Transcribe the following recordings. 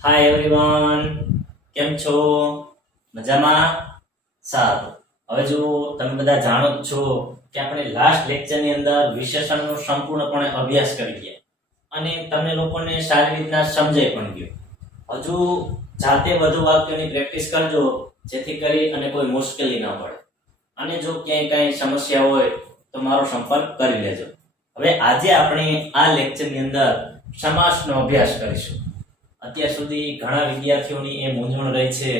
Hi everyone, કેમ છો? મજામાં? સારું. હવે જો તમે બધા જાણો જ છો કે આપણે લાસ્ટ લેક્ચરની અંદર વિશેષણનો સંપૂર્ણપણે અભ્યાસ કરી ગયા અને તમને લોકોને સારી રીતના સમજાઈ પણ ગયું. હજુ જાતે વધુ વાક્યોની પ્રેક્ટિસ કરજો જેથી કરી અને કોઈ મુશ્કેલી ન પડે. અને જો ક્યાંય કાંઈ સમસ્યા હોય તો મારો સંપર્ક કરી લેજો. હવે આજે આપણે આ લેક્ચરની અંદર સમાસનો અભ્યાસ કરીશું. અત્યાર સુધી ઘણા વિદ્યાર્થીઓની એ મૂંઝવણ રહી છે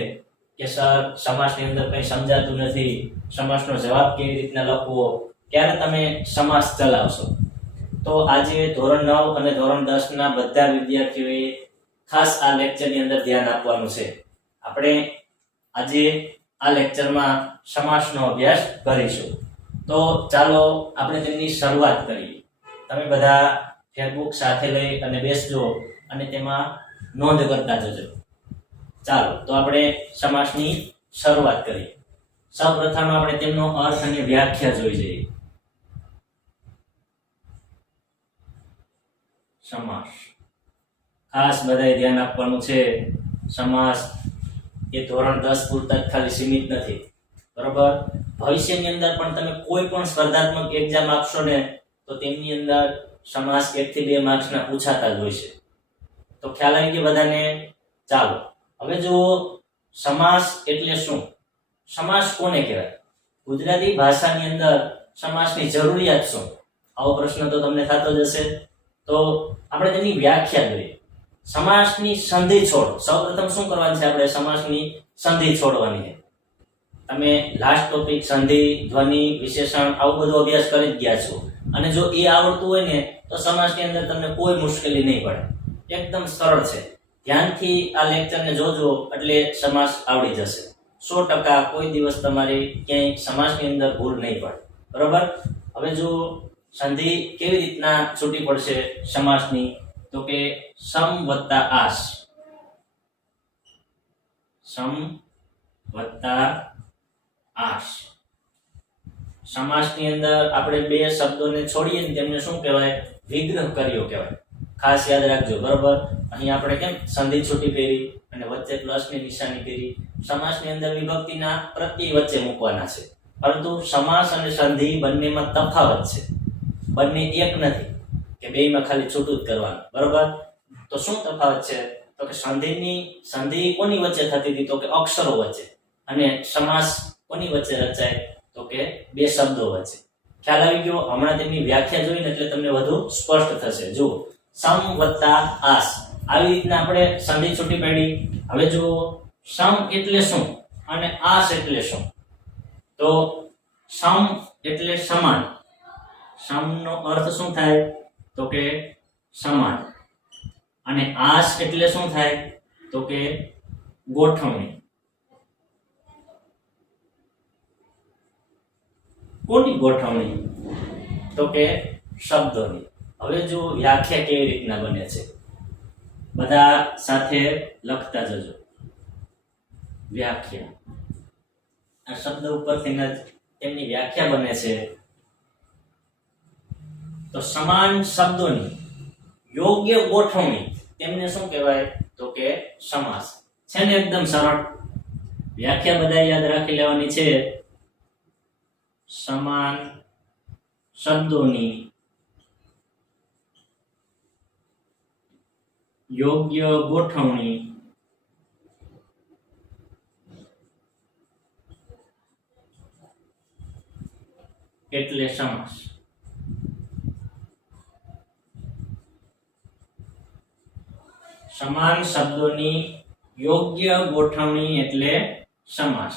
કે સર સમાસની અંદર કંઈ સમજાતું નથી, સમાસનો જવાબ કેવી રીતના લખવો, ક્યારે તમે સમાસ ચલાવશો. તો આજે ધોરણ 9 અને ધોરણ 10 ના બધા વિદ્યાર્થીઓએ ખાસ આ લેક્ચરની અંદર ધ્યાન આપવાનું છે. આપણે આજે આ લેક્ચરમાં સમાસનો અભ્યાસ કરીશું. તો ચાલો આપણે તેની શરૂઆત કરીએ. તમે બધા ફેસબુક સાથે લઈ અને બેસજો અને તેમાં નોંધ કરતા જજો. ચાલો તો આપણે સમાસની શરૂઆત કરીએ. સૌપ્રથમ આપણે તેમનો અર્થ અને વ્યાખ્યા જોઈ જઈએ. સમાસ ખાસ બધાએ ધ્યાન આપવાનું છે. સમાસ એ ધોરણ 10 પૂરતા જ ખાલી સીમિત નથી, બરોબર? ભવિષ્યની અંદર પણ તમે કોઈ પણ સ્પર્ધાત્મક એક્ઝામ આપશો ને તો તેમની અંદર સમાસ 1 થી 2 માર્ક્સના પૂછાતા જ હોય છે. તો ખ્યાલ આવી ગયો બધાને? ચાલો હવે જો સમાસ એટલે શું, સમાસ કોને કહેવાય, ગુજરાતી ભાષાની અંદર સમાસની જરૂરિયાત શું, આવો પ્રશ્ન તો તમને થતો જ હશે. તો આપણે તેની વ્યાખ્યા જોઈએ. સમાસની સંધિ છોડ. સૌપ્રથમ શું કરવાનું છે? આપણે સમાસની સંધિ છોડવાની છે. તમે લાસ્ટ ટોપિક સંધિ, ધ્વનિ, વિશેષણ આવું બધું અભ્યાસ કરી જ ગયા છો અને જો એ આવડતું હોય ને તો સમાસની અંદર તમને કોઈ મુશ્કેલી નહીં પડે. એકદમ સરળ છે. ધ્યાનથી આ લેક્ચરને જોજો એટલે સમાસ આવડી જશે. 100% કોઈ દિવસ તમારી ક્યાંય સમાસની અંદર ભૂલ નહીં પડે, બરોબર? હવે જો સંધિ કેવી રીતના છૂટી પડશે સમાસની, તો કે સમ વત્તા આસ. સમ વત્તા આસ. સમાસની અંદર આપણે બે શબ્દોને છોડીએ ને તેમને શું કહેવાય? વિગ્રહ કર્યો કહેવાય. ખાસ યાદ રાખજો, બરોબર? અહીં આપણે કેમ સંધિ છૂટી ફેરી અને વચ્ચે પ્લસની નિશાની ફેરી. સમાસની અંદર વિભક્તિના પ્રત્યય વચ્ચે મૂકવાના છે, પરંતુ સમાસ અને સંધિ બંનેમાં તફાવત છે. બંને એક નથી કે બેયમાં ખાલી છૂટું જ કરવાનું, બરોબર? તો શું તફાવત છે? તો કે સંધિ કોની વચ્ચે થતી હતી? તો કે અક્ષરો વચ્ચે. અને સમાસ કોની વચ્ચે રચાય? તો કે બે શબ્દો વચ્ચે. ખ્યાલ આવી ગયો? હમણાં તેમની વ્યાખ્યા જોઈને એટલે તમને વધુ સ્પષ્ટ થશે. જો સમ વત્તા આસ, આવી રીતના આપણે સંધિ છૂટી પડી. હવે જો સમ એટલે શું અને આસ એટલે શું? તો સમ એટલે સમાન. સમનો અર્થ શું થાય? તો કે સમાન. અને આસ એટલે શું થાય? તો કે ગોઠવણી. કોની ગોઠવણી? તો કે શબ્દોની. હવે જો વ્યાખ્યા કેવી રીતના બને છે, બધા સાથે લખતા જજો. વ્યાખ્યા આ શબ્દ ઉપરથી જ તેમની વ્યાખ્યા બને છે. તો સમાન શબ્દોની યોગ્ય ગોઠવણી તેમને શું કહેવાય? તો કે સમાસ. છે ને એકદમ સરળ. વ્યાખ્યા બધા યાદ રાખી લેવાની છે. સમાન શબ્દોની યોગ્ય ગોઠવણી એટલે સમાસ. સમાન શબ્દોની યોગ્ય ગોઠવણી એટલે સમાસ,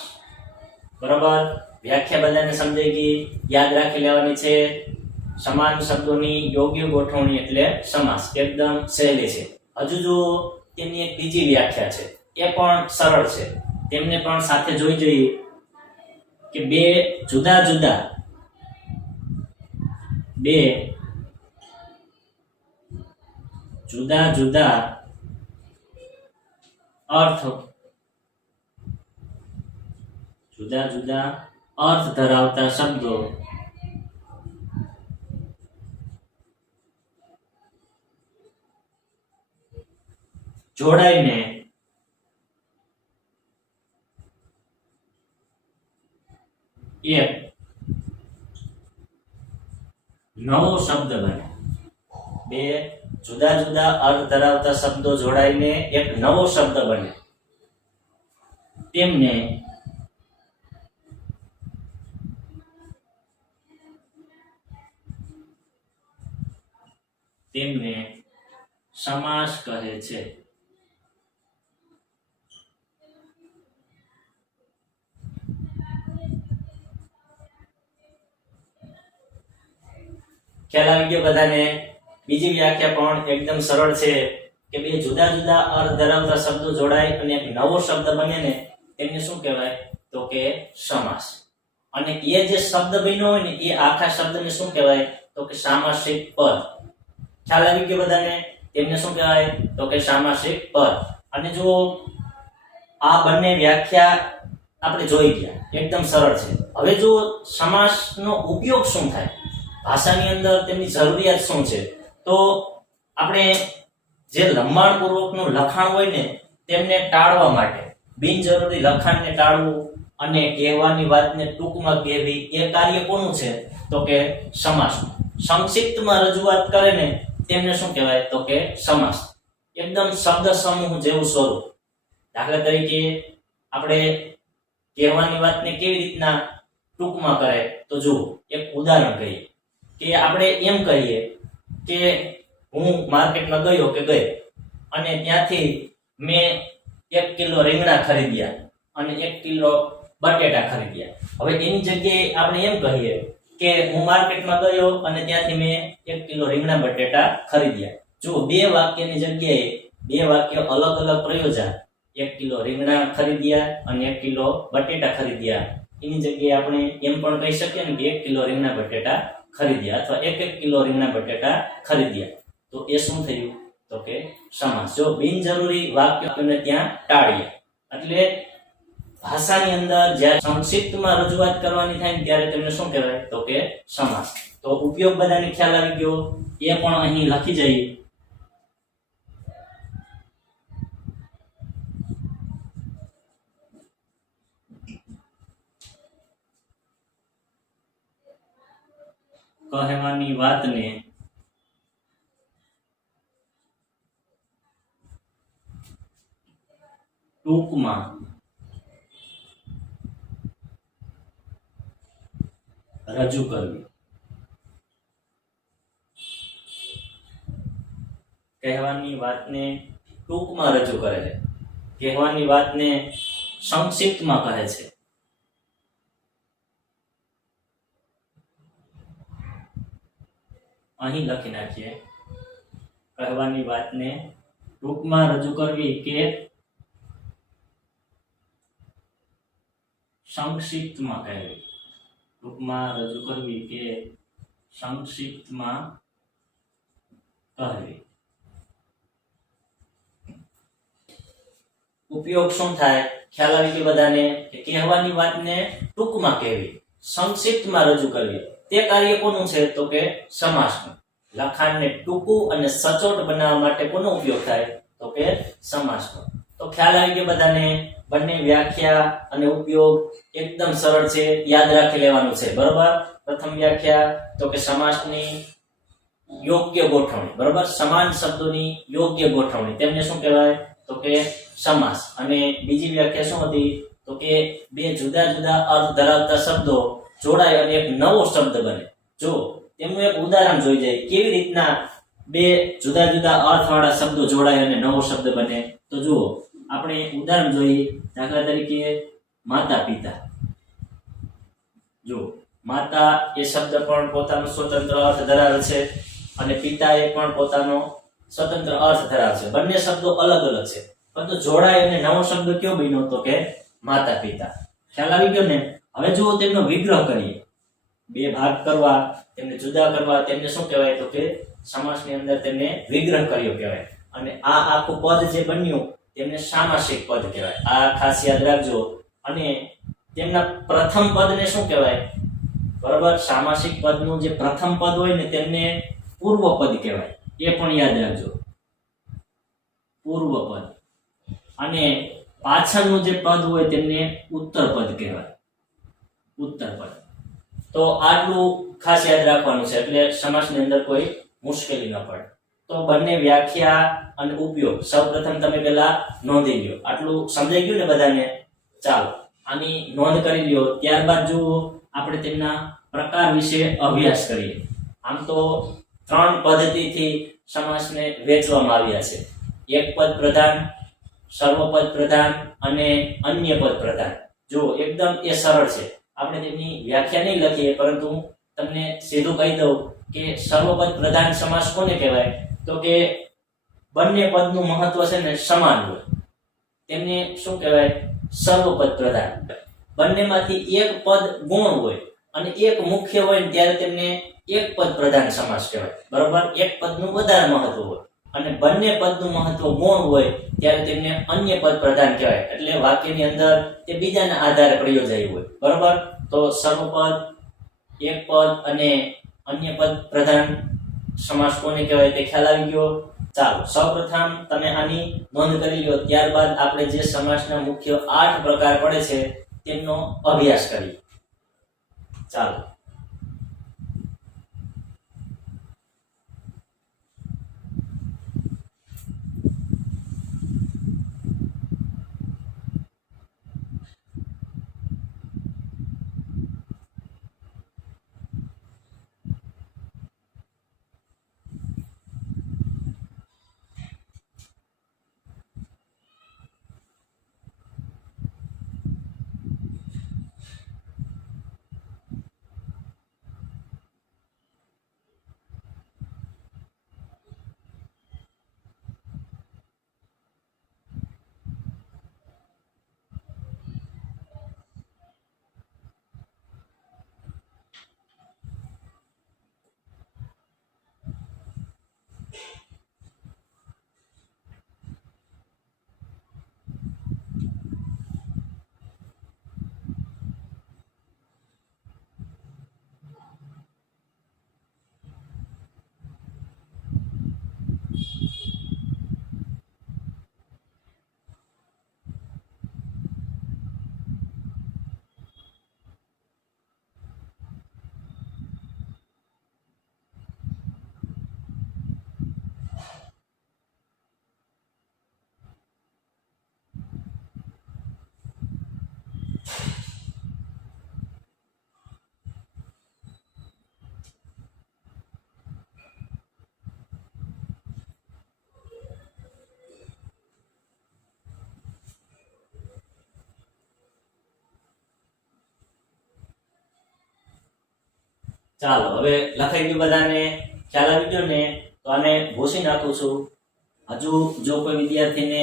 બરાબર? વ્યાખ્યા બધાને સમજાઈ ગઈ? યાદ રાખી લેવાની છે. સમાન શબ્દોની યોગ્ય ગોઠવણી એટલે સમાસ. એકદમ સહેલી છે. હજુ જો તેમની એક બીજી વ્યાખ્યા છે, એ પણ સરળ છે. તેમને પણ સાથે જોઈ જોઈએ કે બે જુદા જુદા અર્થ ધરાવતા શબ્દો જોડાઈને એક નવો શબ્દ બને. બે જુદા જુદા અર્થ ધરાવતા શબ્દો જોડાઈને એક નવો શબ્દ બને. તેમને સમાસ કહે છે. ખ્યાલ આવી ગયો બધાને? બીજી વ્યાખ્યા પણ એકદમ સરળ છે કે બે જુદા જુદા અર્થ ધરાવતા શબ્દો જોડાય અને એક નવો શબ્દ બને ને તેને શું કહેવાય? તો કે સમાસ. અને એ જે શબ્દ બન્યો હોય ને એ આખા શબ્દને શું કહેવાય? તો કે સામાસિક પદ. ખ્યાલ આવી ગયો બધાને? તેમને શું કહેવાય? તો કે સામાસિક પદ. અને જો આ બંને વ્યાખ્યા આપણે જોઈ ગયા, એકદમ સરળ છે. હવે જો સમાસનો ઉપયોગ શું થાય, ભાષાની અંદર તેમની જરૂરિયાત શું છે, તો આપણે જે લંબાણપૂર્વકનું લખાણ હોય ને તેમને ટાળવા માટે, બિનજરૂરી લખાણને ટાળવું અને કહેવાની વાતને ટૂંકમાં કહેવી, એ કાર્ય કોનું છે? તો કે સમાસનું. સંક્ષિપ્તમાં રજૂઆત કરે ને તેમને શું કહેવાય? તો કે સમાસ. એકદમ શબ્દ સમૂહ જેવું સ્વરૂપ. દાખલા તરીકે આપણે કહેવાની વાતને કેવી રીતના ટૂંકમાં કરે, તો જુઓ એક ઉદાહરણ કહીએ કે આપણે એમ કહીએ કે હું માર્કેટમાં ગયો કે ગઈ અને ત્યાંથી મેં 1 કિલો રીંગણા ખરીદ્યા અને 1 કિલો બટેટા ખરીદ્યા. હવે એની જગ્યાએ આપણે એમ કહીએ કે હું માર્કેટમાં ગયો અને ત્યાંથી મેં 1 કિલો રીંગણા બટેટા ખરીદ્યા. જો બે વાક્યની જગ્યાએ બે વાક્ય અલગ અલગ પ્રયોજન, 1 કિલો રીંગણા ખરીદ્યા અને 1 કિલો બટેટા ખરીદ્યા, એની જગ્યાએ આપણે એમ પણ કહી શકીએ ને કે 1 કિલો રીંગણા બટેટા ખરીદ્યા અથવા 1 કિલો રીંગણા બટેટા ખરીદ્યા. તો એ શું થયું? તો કે સમાસ. જો બિનજરૂરી વાક્યોને ત્યાં ટાળીએ. એટલે ભાષાની અંદર જ્યારે સંક્ષિપ્તમાં રજૂઆત કરવાની થાય ને ત્યારે તેમને શું કહેવાય? તો કે સમાસ. તો ઉપયોગ બધાને ખ્યાલ આવી ગયો, એ પણ અહીં લખી જઈએ. કહેવાની વાતને ટૂંકમાં રજૂ કરવી. કહેવાની વાતને ટૂંકમાં રજૂ કરે છે, કહેવાની વાતને સંક્ષિપ્તમાં કહે છે. અહીં લખી નાખીએ, કહેવાની વાતને ટૂંકમાં રજૂ કરવી કે સંક્ષિપ્તમાં કહેવી. ટૂંકમાં રજૂ કરવી કે સંક્ષિપ્તમાં કહેવી. ઉપયોગ શું થાય? ખ્યાલ આવી ગયો બધાને? કે કહેવાની વાતને ટૂંકમાં કહેવી, સંક્ષિપ્તમાં રજૂ કરવી. તે કાર્ય કોનું છે? તો કે સમાસનું. લખાણને ટૂંકું અને સચોટ બનાવવા માટે કોનો ઉપયોગ થાય? તો કે સમાસનો. તો ખ્યાલ આવી ગયો બધાને? બંને વ્યાખ્યા અને ઉપયોગ એકદમ સરળ છે, યાદ રાખી લેવાનું છે. બરોબર? પ્રથમ વ્યાખ્યા તો કે સમાસની યોગ્ય ગોઠવણી. બરોબર? સમાન શબ્દોની યોગ્ય ગોઠવણી, તેમને શું કહેવાય? તો કે સમાસ. અને બીજી વ્યાખ્યા શું હતી? તો કે બે જુદા જુદા અર્થ ધરાવતા શબ્દો જોડાય અને એક નવો શબ્દ બને. જો તેમનું એક ઉદાહરણ જોઈ જાય, કેવી રીતના બે જુદા જુદા અર્થવાળા શબ્દો જોડાય અને નવો શબ્દ બને. તો જુઓ, આપણે ઉદાહરણ જોઈએ. દાખલા તરીકે માતા પિતા. જો માતા એ શબ્દ પણ પોતાનો સ્વતંત્ર અર્થ ધરાવે છે અને પિતા એ પણ પોતાનો સ્વતંત્ર અર્થ ધરાવે છે. બંને શબ્દો અલગ અલગ છે, પરંતુ જોડાય અને નવો શબ્દ કયો બન્યો? તો કે માતા પિતા. ખ્યાલ આવી ગયો ને? હવે જુઓ, તેમનો વિગ્રહ કરીએ. બે ભાગ કરવા, તેમને જુદા કરવા, તેમને શું કહેવાય? તો કે સમાસની અંદર તેમને વિગ્રહ કર્યો કહેવાય. અને આ આખું પદ જે બન્યું તેમને સામાસિક પદ કહેવાય. આ ખાસ યાદ રાખજો. અને તેમના પ્રથમ પદને શું કહેવાય? બરાબર? સામાસિક પદનું જે પ્રથમ પદ હોય ને તેમને પૂર્વ પદ કહેવાય. એ પણ યાદ રાખજો. પૂર્વ પદ, અને પાછળનું જે પદ હોય તેમને ઉત્તર પદ કહેવાય, ઉત્તર પદ. તો આટલું ખાસ યાદ રાખવાનું છે, એટલે સમાસની અંદર કોઈ મુશ્કેલી ન પડે. તો બંને વ્યાખ્યા અને ઉપયોગ સૌપ્રથમ તમે પેલા નોંધી લ્યો. આટલું સમજાઈ ગયું ને બધાને? ચાલો આની નોંધ કરી લ્યો. ત્યારબાદ જુઓ આપણે તેમના પ્રકાર વિશે અભ્યાસ કરીએ. આમ તો 3 પદ્ધતિથી સમાસને વહેંચવામાં આવ્યા છે: એક પદ પ્રધાન, સર્વપદ પ્રધાન અને અન્ય પદ પ્રધાન. જો એકદમ એ સરળ છે. આપણે તેમની વ્યાખ્યા નહીં લખીએ, પરંતુ તમને સીધું કહી દઉં કે સર્વપદ પ્રધાન સમાસ કોને કહેવાય? તો કે બંને પદનું મહત્વ છે ને સમાન હોય, તેમને શું કહેવાય? સર્વપદ પ્રધાન. બંનેમાંથી એક પદ ગૌણ હોય અને એક મુખ્ય હોય ને ત્યારે તેમને એક પદ પ્રધાન સમાસ કહેવાય. બરોબર? એક પદનું વધારે મહત્વ હોય અને બંને પદનું મહત્વ ગૌણ હોય ત્યારે તેમને અન્ય પદ પ્રધાન કહેવાય. એટલે વાક્યની અંદર તે બીજાના આધારે પ્રયોજાય હોય. બરોબર? તો સર્વપદ, એક પદ અને અન્ય પદ પ્રધાન સમાસ કોને કહેવાય તે ખ્યાલ આવી ગયો? ચાલો સૌપ્રથમ તમે આની નોંધ કરી લો. ત્યારબાદ આપણે જે સમાસના મુખ્ય 8 પ્રકાર પડે છે તેમનો અભ્યાસ કરીએ. ચાલો ચાલો હવે લખાઈ ગયું, બધાને ખ્યાલ આવી ગયો ને? તો આને ભૂસી નાખું છું. હજુ જો કોઈ વિદ્યાર્થીને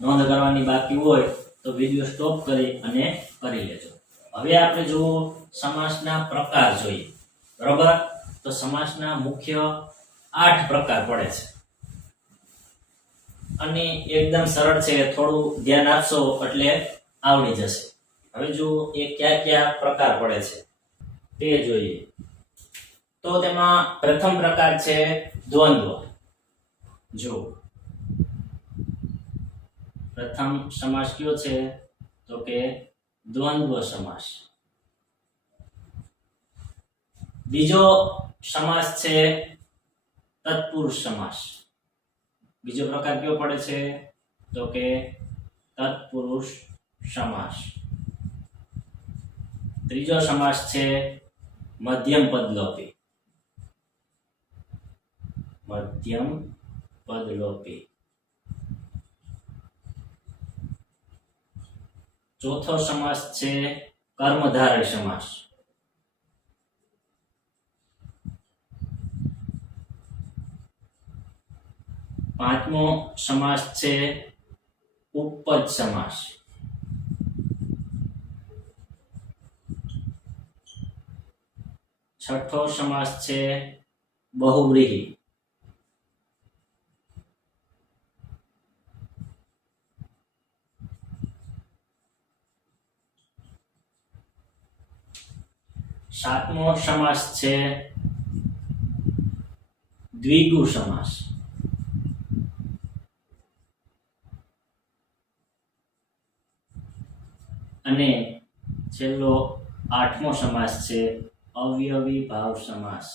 નોંધ કરવાની બાકી હોય તો વિડીયો સ્ટોપ કરી અને કરી લેજો. હવે આપણે જો સમાસના પ્રકાર જોઈએ. બરોબર? તો સમાસના મુખ્ય 8 પ્રકાર પડે છે અને એકદમ સરળ છે. થોડું ધ્યાન આપશો એટલે આવડી જશે. હવે જો એ કયા કયા પ્રકાર પડે છે તે જોઈએ. તો તેમાં પ્રથમ પ્રકાર છે દ્વંદ્વ. જો પ્રથમ સમાસ કયો છે? તો કે દ્વંદ્વ સમાસ. બીજો સમાસ છે તત્પુરુષ સમાસ. બીજો પ્રકાર કયો પડે છે? તો કે તત્પુરુષ સમાસ. ત્રીજો સમાસ છે મધ્યમ પદલોપી. મધ્યમ પદલોપી. ચોથો સમાસ છે કર્મધારય સમાસ. પાંચમો સમાસ છે ઉપપદ સમાસ. છઠ્ઠો સમાસ છે બહુવ્રીહી. સાતમો સમાસ છે દ્વિગુ સમાસ. અને છેલ્લો 8મો સમાસ છે અવયવી ભાવ સમાસ.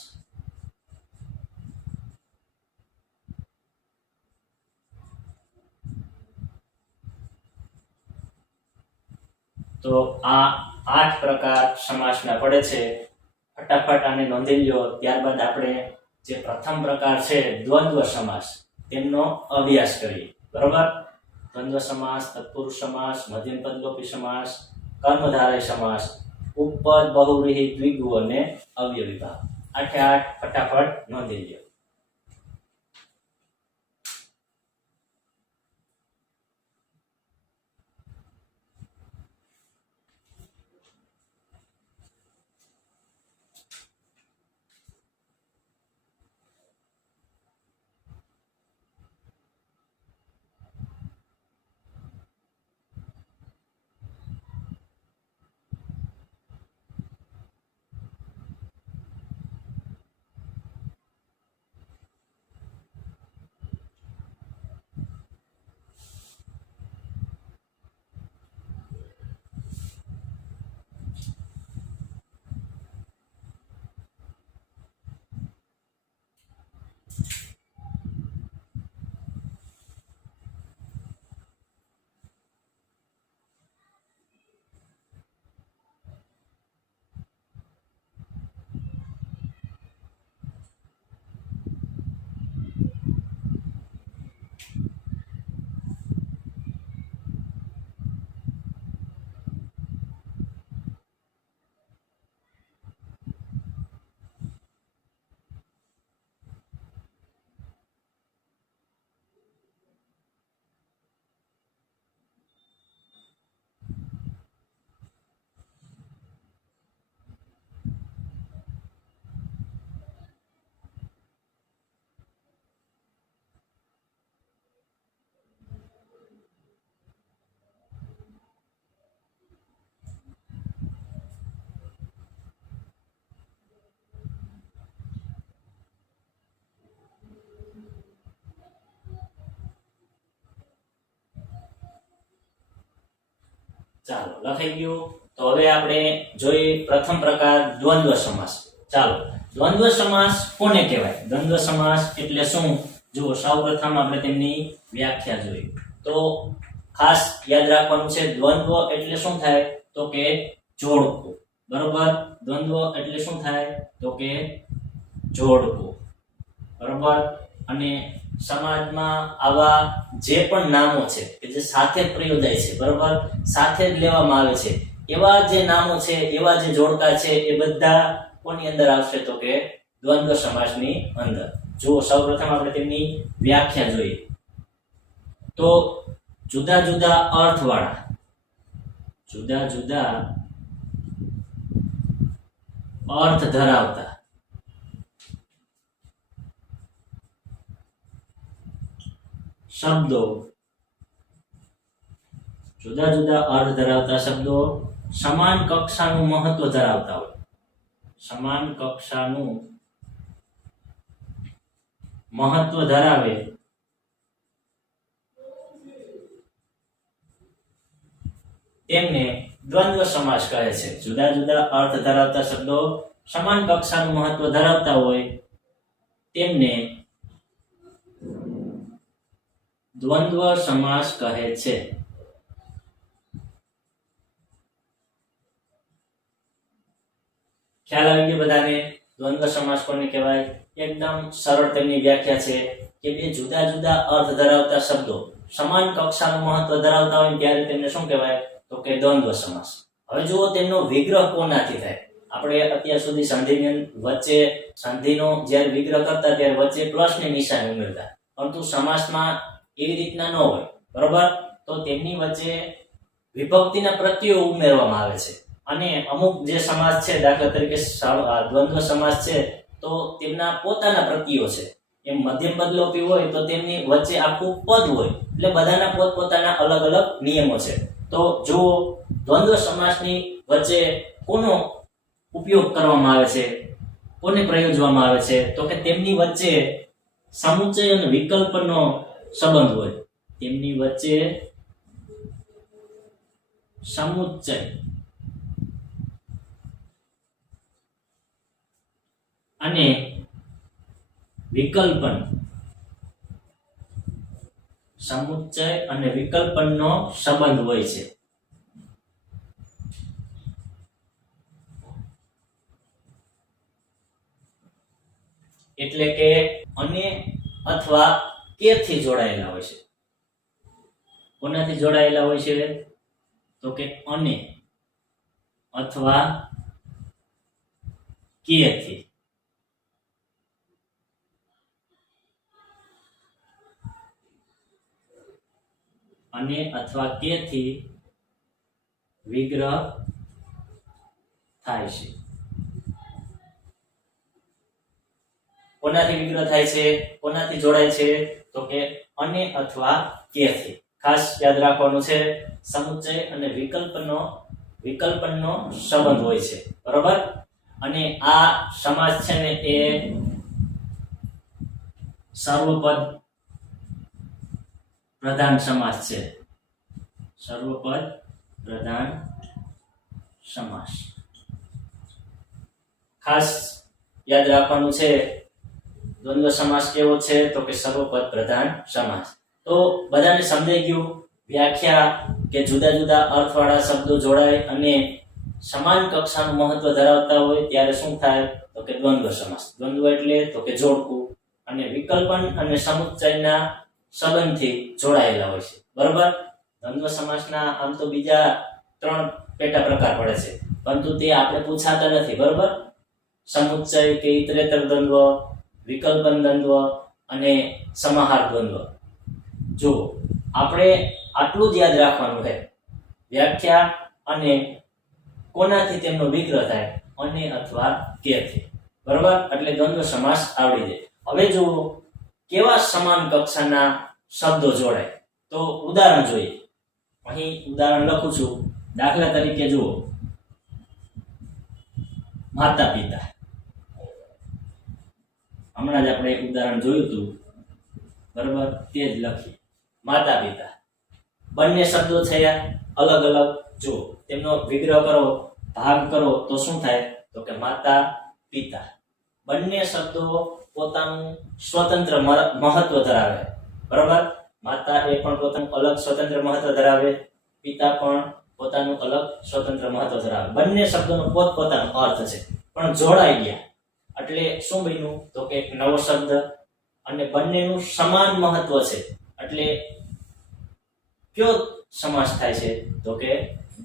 તો આ 8 પ્રકાર સમાસના પડે છે. ફટાફટ આને નોંધી લ્યો. ત્યારબાદ આપણે જે પ્રથમ પ્રકાર છે દ્વંદ્વ સમાસ તેમનો અભ્યાસ કરીએ. બરોબર? દ્વંદ્વ સમાસ, તત્પુરુષ સમાસ, મધ્યમ પદલોપી સમાસ, કર્મધારય સમાસ, ઉપપદ, બહુવ્રીહી, દ્વિગુ અને અવયવી ભાવ. 8 ફટાફટ નોંધી લ્યો. ચાલો લખાઈ ગયું. તો હવે આપણે જોઈએ પ્રથમ પ્રકાર દ્વંદ્વ સમાસ. ચાલો, દ્વંદ્વ સમાસ કોને કહેવાય? દ્વંદ્વ સમાસ એટલે શું? જુઓ, સૌપ્રથમ આપણે તેમની વ્યાખ્યા જોઈએ. તો ખાસ યાદ રાખવાનું છે, દ્વંદ્વ એટલે શું થાય? તો કે જોડકું. બરોબર? દ્વંદ્વ એટલે શું થાય? તો કે જોડકું. બરોબર? અને સમાજમાં આવા જે પણ નામો છે કે જે સાથે પ્રયોજાય છે, બરોબર, સાથે જ લેવામાં આવે છે, એવા જે નામો છે, એવા જે જોડકા છે, એ બધા કોની અંદર આવશે? તો કે દ્વંદ્વ સમાસની અંદર. જુઓ, સૌપ્રથમ આપણે તેમની વ્યાખ્યા જોઈએ. તો જુદા જુદા અર્થવાળા, જુદા જુદા અર્થ ધરાવતા શબ્દો, જુદા જુદા અર્થ ધરાવતા શબ્દો સમાન કક્ષાનું મહત્વ ધરાવતા હોય. સમાન કક્ષાનું મહત્વ ધરાવે તેમને દ્વંદ્વ સમાસ કહે છે. જુદા જુદા અર્થ ધરાવતા શબ્દો સમાન કક્ષાનું મહત્વ ધરાવતા હોય તેમને દ્વંદ્વ સમાસ કહે છે. ખ્યાલ આવી ગયો બધાને? દ્વંદ્વ સમાસ કોને કહેવાય? એકદમ સરળ તેમની વ્યાખ્યા છે કે બે જુદા જુદા અર્થ ધરાવતા શબ્દો સમાન કક્ષાનું મહત્વ ધરાવતા હોય ત્યારે તેમને શું કહેવાય? તો કે દ્વંદ્વ સમાસ. હવે જુઓ, તેમનો વિગ્રહ કોનાથી થાય? આપણે અત્યાર સુધી સંધિની વચ્ચે સંધિનો જ્યારે વિગ્રહ કરતા ત્યારે વચ્ચે પ્લસની નિશાની ઉમેરતા, પરંતુ સમાસમાં એવી રીતના ન હોય. બરોબર? તો તેમની વચ્ચે વિભક્તિના પ્રત્યયો ઉમેરવામાં આવે છે. અને અમુક જે સમાસ છે, દાખલા તરીકે દ્વંદ્વ સમાસ છે, તો તેમના પોતાના પ્રત્યયો છે. એમ મધ્યમ પદલોપી હોય તો તેમની વચ્ચે આખું પદ હોય, એટલે બધાના પોતપોતાના અલગ અલગ નિયમો છે. તો જુઓ, દ્વંદ્વ સમાસની વચ્ચે કોનો ઉપયોગ કરવામાં આવે છે, કોને પ્રયોજવામાં આવે છે? તો કે તેમની વચ્ચે સમુચ્ચય અને વિકલ્પનો સંબંધ હોય. તેમની વચ્ચે સમુચ્ચય અને વિકલ્પન, સમુચ્ચય અને વિકલ્પનનો સંબંધ હોય છે. એટલે કે અને અથવા કે થી જોડાયેલા હોય છે. કોનાથી જોડાયેલા હોય છે? તો કે અને અથવા કે થી. અને અથવા કે થી વિગ્રહ થાય છે. કોનાથી વિગ્રહ થાય છે? કોનાથી જોડાય છે? તો કે અને અથવા કે થી. ખાસ યાદ રાખવાનું છે, સમુચ્ચય અને વિકલ્પનનો સંબંધ હોય છે, બરોબર. અને આ સમાસ છે ને એ સર્વપદ પ્રધાન સમાસ છે. સર્વપદ પ્રધાન સમાસ. ખાસ યાદ રાખવાનું છે, દ્વંદ્વ સમાસ કેવો છે? તો કે સર્વપદ પ્રધાન સમાસ. તો બધાને સમજાઈ ગયું? વ્યાખ્યા કે જુદા જુદા અર્થવાળા શબ્દો જોડાય અને સમાન કક્ષાનું મહત્વ ધરાવતા હોય ત્યારે શું થાય? તો કે દ્વંદ્વ સમાસ. દ્વંદ્વ એટલે તો કે જોડકું, અને વિકલ્પન અને સમુચ્ચયના સંબંધથી જોડાયેલા હોય છે, બરોબર. દ્વંદ્વ સમાસના આમ તો બીજા 3 પેટા પ્રકાર પડે છે, પરંતુ તે આપણે પૂછાતા નથી, બરોબર. સમુચ્ચય કે ઇતરેતર દ્વંદ્વ, વિકલ્પન દ્વંદ્વ અને સમાહાર દ્વંદ્વ. જો આપણે આટલું જ યાદ રાખવાનું છે, વ્યાખ્યા અને કોનાથી તેમનો વિગ્રહ થાય, અને અથવા કે થી, બરોબર. એટલે દ્વંદ્વ સમાસ આવડી જાય. હવે જો કેવા સમાન કક્ષાના શબ્દો જોડાય, તો ઉદાહરણ જોઈએ. અહીં ઉદાહરણ લખું છું. દાખલા તરીકે જુઓ, માતા પિતા. હમણાં જ આપણે એક ઉદાહરણ જોયું હતું, બરોબર. તે જ લખીએ. માતા પિતા બંને શબ્દો થયા અલગ અલગ. જો તેમનો વિગ્રહ કરો, ભાગ કરો, તો શું થાય? તો કે માતા પિતા. બંને શબ્દો પોતાનું સ્વતંત્ર મહત્વ ધરાવે, બરોબર. માતા એ પણ પોતાનું અલગ સ્વતંત્ર મહત્વ ધરાવે, પિતા પણ પોતાનું અલગ સ્વતંત્ર મહત્વ ધરાવે. બંને શબ્દોનો પોતપોતાનો અર્થ છે, પણ જોડાઈ ગયા એટલે શું બન્યું? તો કે એક નવો શબ્દ, અને બંનેનું સમાન મહત્વ છે. એટલે કયો સમાસ થાય છે? તો કે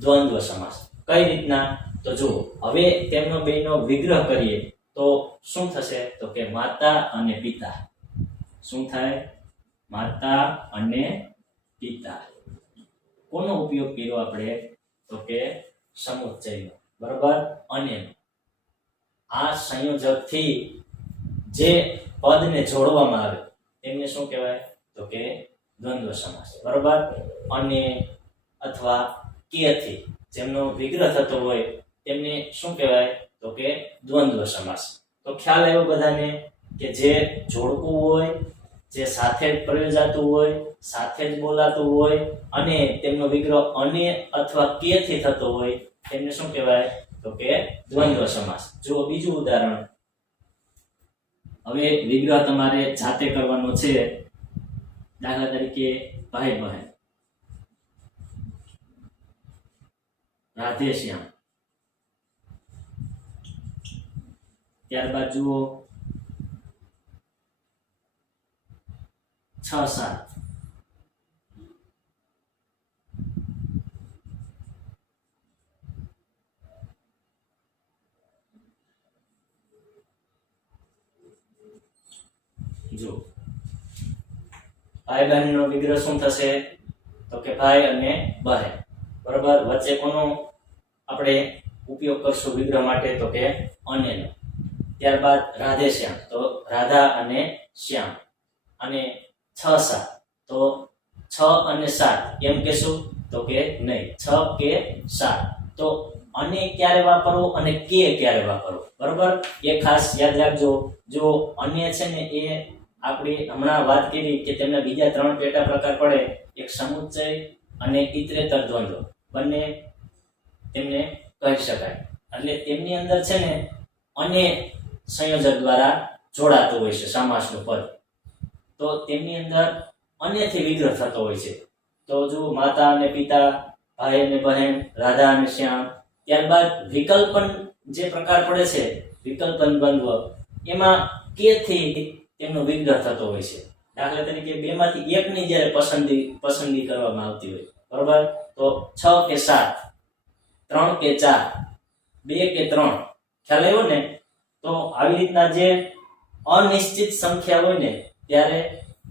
દ્વંદ્વ સમાસ. કઈ રીતના? તો જુઓ, હવે તેમનો બેનો વિગ્રહ કરીએ તો શું થશે? તો કે માતા અને પિતા. શું થાય? માતા અને પિતા. કોનો ઉપયોગ કર્યો આપણે? તો કે સમુચ્ચયનો, બરોબર. અને આ સંયોજકથી જે પદને જોડવામાં આવે તેમને શું કહેવાય? તો કે દ્વંદ્વ સમાસ, બરોબર. અને અથવા કે થી જેમનો વિગ્રહ થતો હોય તેમને શું કહેવાય? તો કે દ્વંદ્વ સમાસ. તો ખ્યાલ આવ્યો બધાને કે જે જોડકું હોય, જે સાથે જ પ્રયોજાતું હોય, સાથે જ બોલાતું હોય, અને તેમનો વિગ્રહ અને અથવા કે થી થતો હોય તેમને શું કહેવાય? તો કે દ્વંદ્વ સમાસ. જો બીજું ઉદાહરણ. હવે વિગ્રહ તમારે જાતે કરવાનો છે. દાખલા તરીકે ભાઈ બહેન, રાધે શ્યામ. ત્યારબાદ જુઓ 6-7. જો ભાઈ બહેન નો વિગ્રહ શું થશે? તો કે ભાઈ અને બહેન, બરોબર. વચ્ચે કોનો આપણે ઉપયોગ કરશું વિગ્રહ માટે? તો કે અનેનો. ત્યારબાદ રાધે શ્યામ, તો રાધા અને શ્યામ. અને 6-7, તો 6 અને 7 એમ કહેશું? તો કે નહીં, 6 કે 7. તો અને ક્યારે વાપરવો અને કે ક્યારે વાપરવો, બરોબર. એ ખાસ યાદ રાખજો. જો અને છે ને એ આપણે હમણાં વાત કરી કે તેમના બીજા 3 પેટા પ્રકાર પડે, એક સમુચ્ચય અને ઇતરેતર દ્વંદ્વ, બંને તેમને કહી શકાય. એટલે તેમની અંદર છે ને અને સંયોજક દ્વારા જોડાતું હોય છે સમાસનું પદ. તો તેમની અંદર અન્યથી વિગ્રહ થતો હોય છે. તો જો માતા અને પિતા, ભાઈ અને બહેન, રાધા અને શ્યામ. ત્યારબાદ વિકલ્પન જે પ્રકાર પડે છે, વિકલ્પન દ્વંદ્વ, એમાં કે થી તેમનો વિગ્રહ થતો હોય છે. દાખલા તરીકે બે માંથી એકની જ્યારે પસંદગી કરવામાં આવતી હોય, બરોબર, તો 6 કે 7, 3 કે 4, 2 કે 3, ખ્યાલ આવ્યો ને? તો આવી રીતના જે અનિશ્ચિત સંખ્યા હોય ને ત્યારે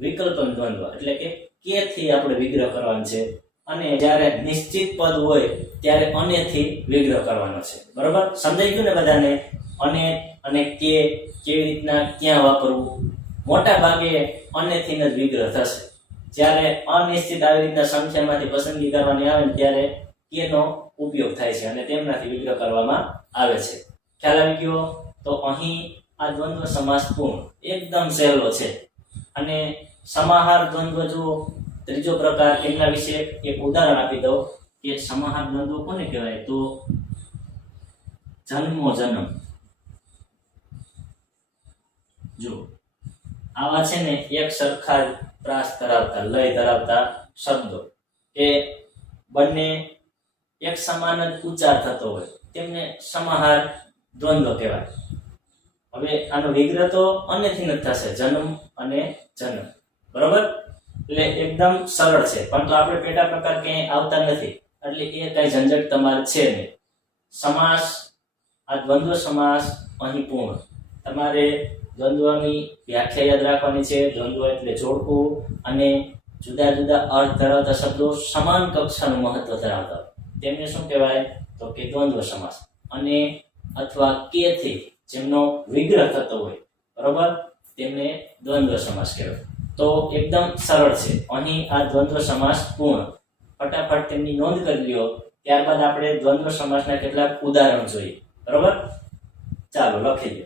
વિકલ્પન દ્વંદ્વ એટલે કે થી આપણે વિગ્રહ કરવાનો છે, અને જ્યારે નિશ્ચિત પદ હોય ત્યારે અનેથી વિગ્રહ કરવાનો છે. બરોબર, સમજાઈ ગયું ને બધાને? અને કે કેવી રીતના ક્યાં વાપરવું? મોટા ભાગે અનેથી જ વિગ્રહ થશે. જ્યારે અનિશ્ચિત આવી રીતના સંખ્યામાંથી પસંદગી કરવાની આવે ને ત્યારે કે નો ઉપયોગ થાય છે અને તેમનાથી વિગ્રહ કરવામાં આવે છે. ખ્યાલ આવી ગયો? તો અહીં આ દ્વંદ્વ સમાસ પૂર્ણ એકદમ સહેલો છે. અને સમાહાર દ્વંદ્વ જો ત્રીજો પ્રકાર, એમના વિશે એક ઉદાહરણ આપી દઉં કે સમાહાર દ્વંદ્વ કોને કહેવાય? તો જન્મો જન્મ. જો આવા છે ને એક સરખા પ્રાસ ધરાવતા, લય ધરાવતા શબ્દો એ બંને એક સમાન જ ઉચ્ચાર થતો હોય તેમને સમાહાર દ્વંદ્વ કહેવાય. હવે આનો વિગ્રહ તો અન્યથી જ થશે, જન્મ અને જન્મ. બરોબર, એટલે એકદમ સરળ છે. પરંતુ આપણે પેટા પ્રકાર ક્યાંય આવતા નથી, એટલે એ કઈ ઝંઝટ તમારે છે નહીં. સમાસ, આ દ્વંદ્વ સમાસ અહીં પૂર્ણ. તમારે દ્વંદ્વની વ્યાખ્યા યાદ રાખવાની છે. દ્વંદ્વ એટલે જોડકું અને જુદા જુદા અર્થ ધરાવતા શબ્દો સમાન કક્ષાનું મહત્વ ધરાવતા હોય તેમને શું કહેવાય? તો કે દ્વંદ્વ સમાસ. અને અથવા કે થી જેમનો વિગ્રહ થતો હોય, બરોબર, તેમને દ્વંદ્વ સમાસ કહેવાય. તો એકદમ સરળ છે. અહીં આ દ્વંદ્વ સમાસ પૂર્ણ. ફટાફટ તેમની નોંધ કરી લ્યો. ત્યારબાદ આપણે દ્વંદ્વ સમાસના કેટલાક ઉદાહરણ જોઈએ. બરોબર, ચાલો લખી લો.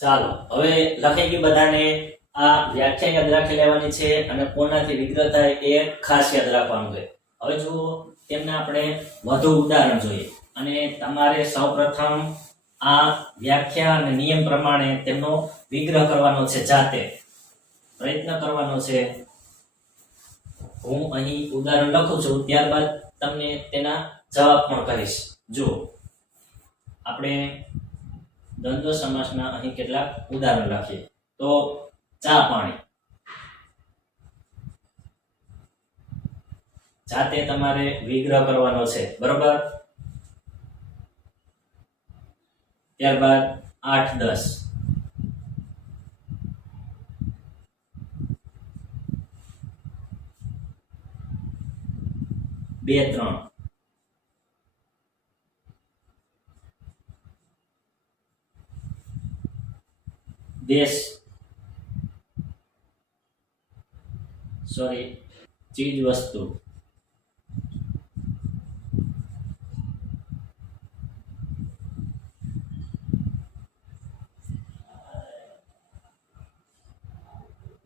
ચાલો હવે લખી ગયું બધાને? આ વ્યાખ્યા યાદ રાખી લેવાની છે અને કોનાથી વિગ્રહ થાય એ ખાસ યાદ રાખવાનું છે. હવે જો તેમને આપણે વધુ ઉદાહરણ જોઈએ અને તમારે સૌપ્રથમ આ વ્યાખ્યા અને નિયમ પ્રમાણે તેમનો વિગ્રહ કરવાનો છે. જાતે પ્રયત્ન કરવાનો છે. હું અહીં ઉદાહરણ લખું છું, ત્યારબાદ તમને તેના જવાબ પણ કહીશ. જો આપણે દ્વંદ્વ સમાસના અહીં કેટલાક ઉદાહરણ લખીએ. તો ચા પાણી, જાતે તમારે વિગ્રહ કરવાનો છે. બરોબર, ત્યારબાદ 8 10, 2 3, દેશ, ચીજ વસ્તુ,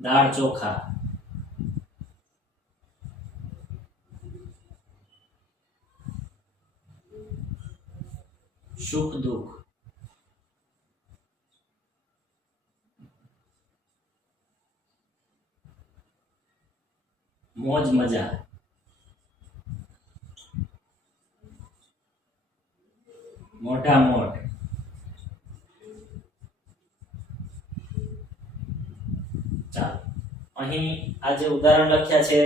દાળ ચોખા, સુખ દુઃખ, મોજ મજા, મોટા મોટ, ચાલો અહીં આ જે ઉદાહરણ લખ્યા છે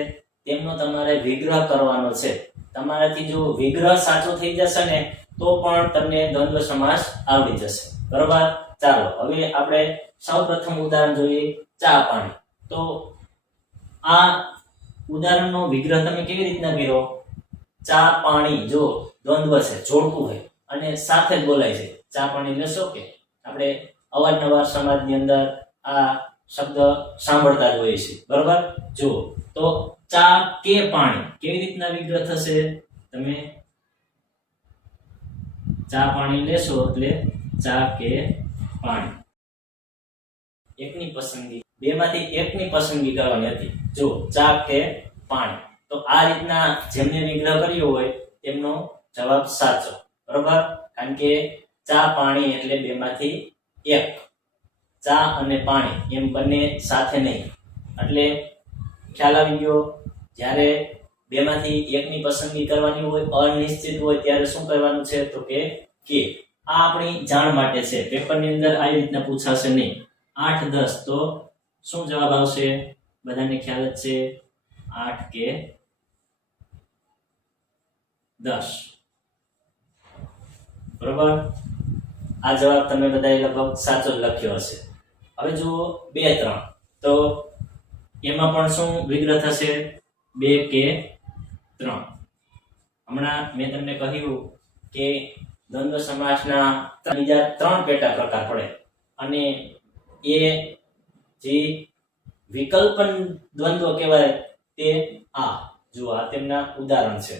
તેમનો તમારે વિગ્રહ કરવાનો છે. તમારાથી જો વિગ્રહ સાચો થઈ જશે ને તો પણ તમને દ્વંદ્વ સમાસ આવડી જશે. બરોબર? ચાલો હવે આપણે સૌપ્રથમ ઉદાહરણ જોઈએ ચા પાણી. તો આ ઉદાહરણનો વિગ્રહ તમે કેવી રીતના કર્યો? ચા પાણી જો દ્વંદ્વ છે, જોડકું હોય અને સાથે જ બોલાય છે. ચા પાણી લેશો કે આપણે અવારનવાર સમાજની અંદર આ શબ્દ સાંભળતા જ હોઈએ છીએ. બરોબર? જો તો ચા કે પાણી કેવી રીતના વિગ્રહ થશે? તમે ચા પાણી લેશો એટલે ચા કે પાણી. એકની પસંદગી, બેમાંથી એકની પસંદગી કરવાની હતી. જો ચા કે પાણી. તો આ રીતના જેમને વિગ્રહ કર્યો હોય તેમનો જવાબ સાચો. બરોબર? કારણ કે ચા પાણી એટલે બેમાંથી એક. ચા અને પાણી એમ બંને સાથે નહીં. એટલે ખ્યાલ આવી ગયો. જ્યારે બેમાંથી એકની પસંદગી કરવાની હોય, અનિશ્ચિત હોય, ત્યારે શું કરવાનું છે? તો કે આ આપણી જાણ માટે છે. પેપરની અંદર આવી રીતના પૂછાશે નહીં. 8 10 તો શું જવાબ આવશે? બધાને ખ્યાલ જ છે 8 કે 10. બરોબર? આ જવાબ તમે બધાએ લગભગ સાચો જ લખ્યો હશે. હવે જુઓ 2 3 તો એમાં પણ શું વિગ્રહ થશે? 2 કે 3. હમણાં મેં તમને કહ્યું કે દ્વંદ્વ સમાસના બીજા 3 પેટા પ્રકાર પડે અને એ જે વિકલ્પન દ્વંદ્વ કહેવાય તે આ જો આ તેમના ઉદાહરણ છે.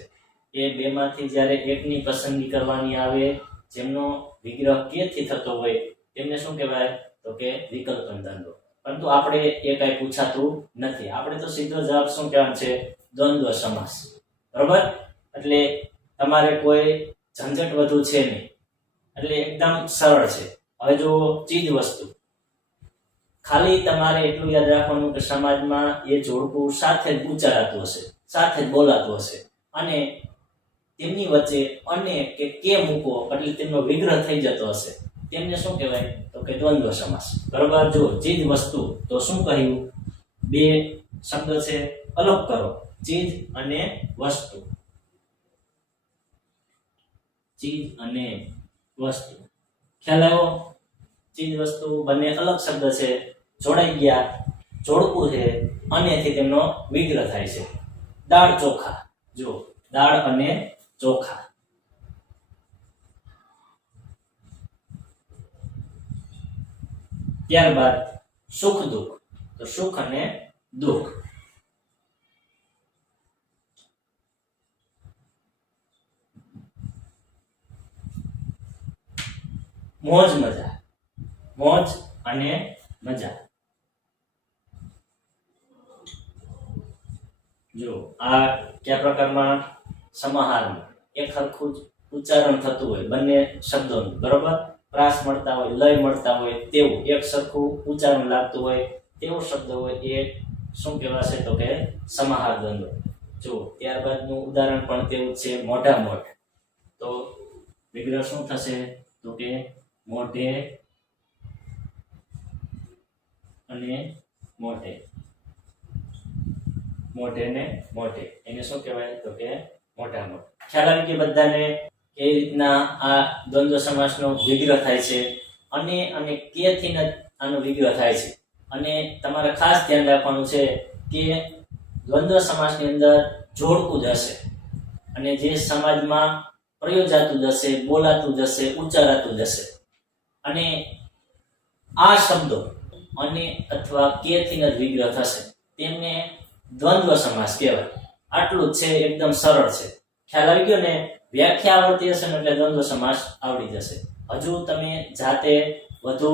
એ બેમાંથી જ્યારે એકની પસંદગી કરવાની આવે, જેમનો વિગ્રહ કે થી થતો હોય, તેમને શું કહેવાય? તો કે વિકલ્પન દ્વંદ્વ. પરંતુ આપણે એ કાંઈ પૂછાતું નથી. આપણે તો સીધો જવાબ શું કહેવાનો છે? દ્વંદ્વ સમાસ. બરોબર? એટલે તમારે કોઈ ઝંઝટ વધુ છે નહીં. એટલે એકદમ સરળ છે. હવે જો ચીજ વસ્તુ, ખાલી તમારે એટલું યાદ રાખવાનું કે સમાજમાં એ જોડકું સાથે જ ઉચ્ચારાતું હશે, સાથે જ બોલાતું હશે અને તેમની વચ્ચે અને કે મૂકો એટલે તેમનો વિગ્રહ થઈ જતો હશે. તેમને શું કહેવાય? તો કે દ્વંદ્વ સમાસ. બરોબર? જો ચીજ વસ્તુ તો શું કહ્યું? બે શબ્દ છે, અલગ કરો. ચીજ અને વસ્તુ. ચીજ અને વસ્તુ. ખ્યાલ આવ્યો? ચીજ વસ્તુ બંને અલગ શબ્દ છે, જોડાઈ ગયા, જોડકું છે અને તેમનો વિગ્રહ થાય છે. દાળ ચોખા. જો દાળ અને ચોખા. ત્યારબાદ સુખ દુઃખ. તો સુખ અને દુઃખ. મોજ મજા. મોજ અને મજા. જો આ કયા પ્રકારમાં? સમાહારમાં એક સરખું જ ઉચ્ચારણ થતું હોય બંને શબ્દોનું. બરોબર? પ્રાસ મળતા હોય, લય મળતા હોય, તેવું એક સરખું ઉચ્ચારણ લાગતું હોય તેવો શબ્દ હોય એ શું કહેવાશે? તો કે સમાહાર દ્વંદ્વ. જો ત્યારબાદનું ઉદાહરણ પણ તેવું છે, મોઢા મોઢ. તો વિગ્રહ શું થશે? તો કે મોઢે અને મોઢે. મોઢે ને મોઢે એને શું કહેવાય? તો કે મોઢા મોઢ. ખ્યાલ આવી ગયો બધાને કેવી રીતના આ દ્વંદ્વ સમાસનો વિગ્રહ થાય છે? અને કે થી જ આનો વિગ્રહ થાય છે. અને તમારે ખાસ ધ્યાન રાખવાનું છે કે દ્વંદ્વ સમાસની અંદર જોડકું જ હશે અને જે સમાજમાં પ્રયોજાતું જશે, બોલાતું જશે, ઉચ્ચારાતું જશે. અને આ શબ્દો અને અથવા કે થી જ વિગ્રહ થશે, તેમને દ્વંદ્વ સમાસ કહેવાય. આટલું જ છે, એકદમ સરળ છે. ખ્યાલ આવી ગયો ને? વ્યાખ્યા આવડતી હશે ને એટલે દ્વંદ્વ સમાસ આવડી જશે. હજુ તમે જાતે વધુ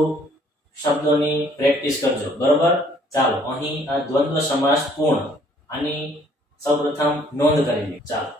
શબ્દોની પ્રેક્ટિસ કરજો. બરોબર? ચાલો અહીં આ દ્વંદ્વ સમાસ પૂર્ણ. આની સૌપ્રથમ નોંધ કરી લે. ચાલો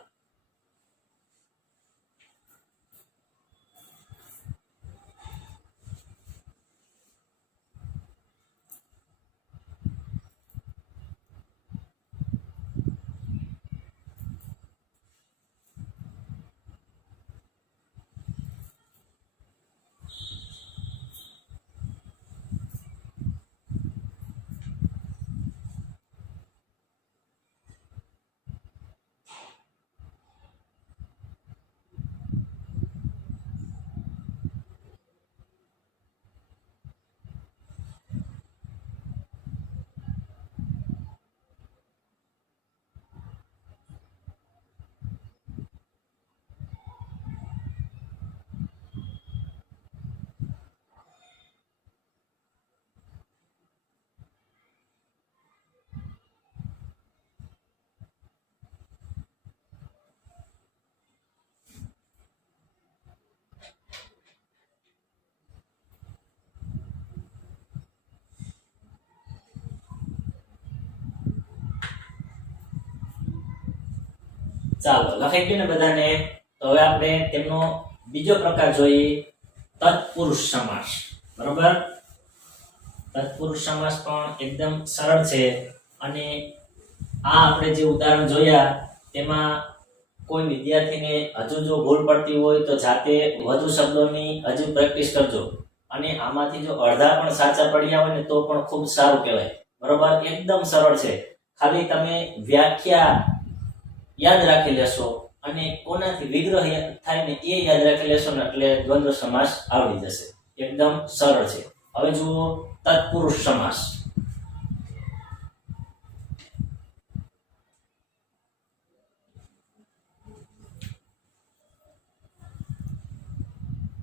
ચાલો લખાઈ ગયું ને બધાને? તો હવે આપણે તેમનો બીજો પ્રકાર જોઈએ, તત્પુરુષ સમાસ. બરોબર? તત્પુરુષ સમાસ પણ એકદમ સરળ છે અને આ આપણે જે ઉદાહરણ જોયા તેમાં કોઈ વિદ્યાર્થીને હજુ જો ભૂલ પડતી હોય તો જાતે વધુ શબ્દોની હજુ પ્રેક્ટિસ કરજો. અને આમાંથી જો અડધા પણ સાચા પડ્યા હોય ને તો પણ ખૂબ સારું કહેવાય. બરોબર? એકદમ સરળ છે. ખાલી તમે વ્યાખ્યા યાદ રાખી લેશો અને કોનાથી વિગ્રહ થાય ને એ યાદ રાખી લેશો ને એટલે દ્વંદ્વ સમાસ આવડી જશે. એકદમ સરળ છે. હવે જુઓ તત્પુરુષ સમાસ.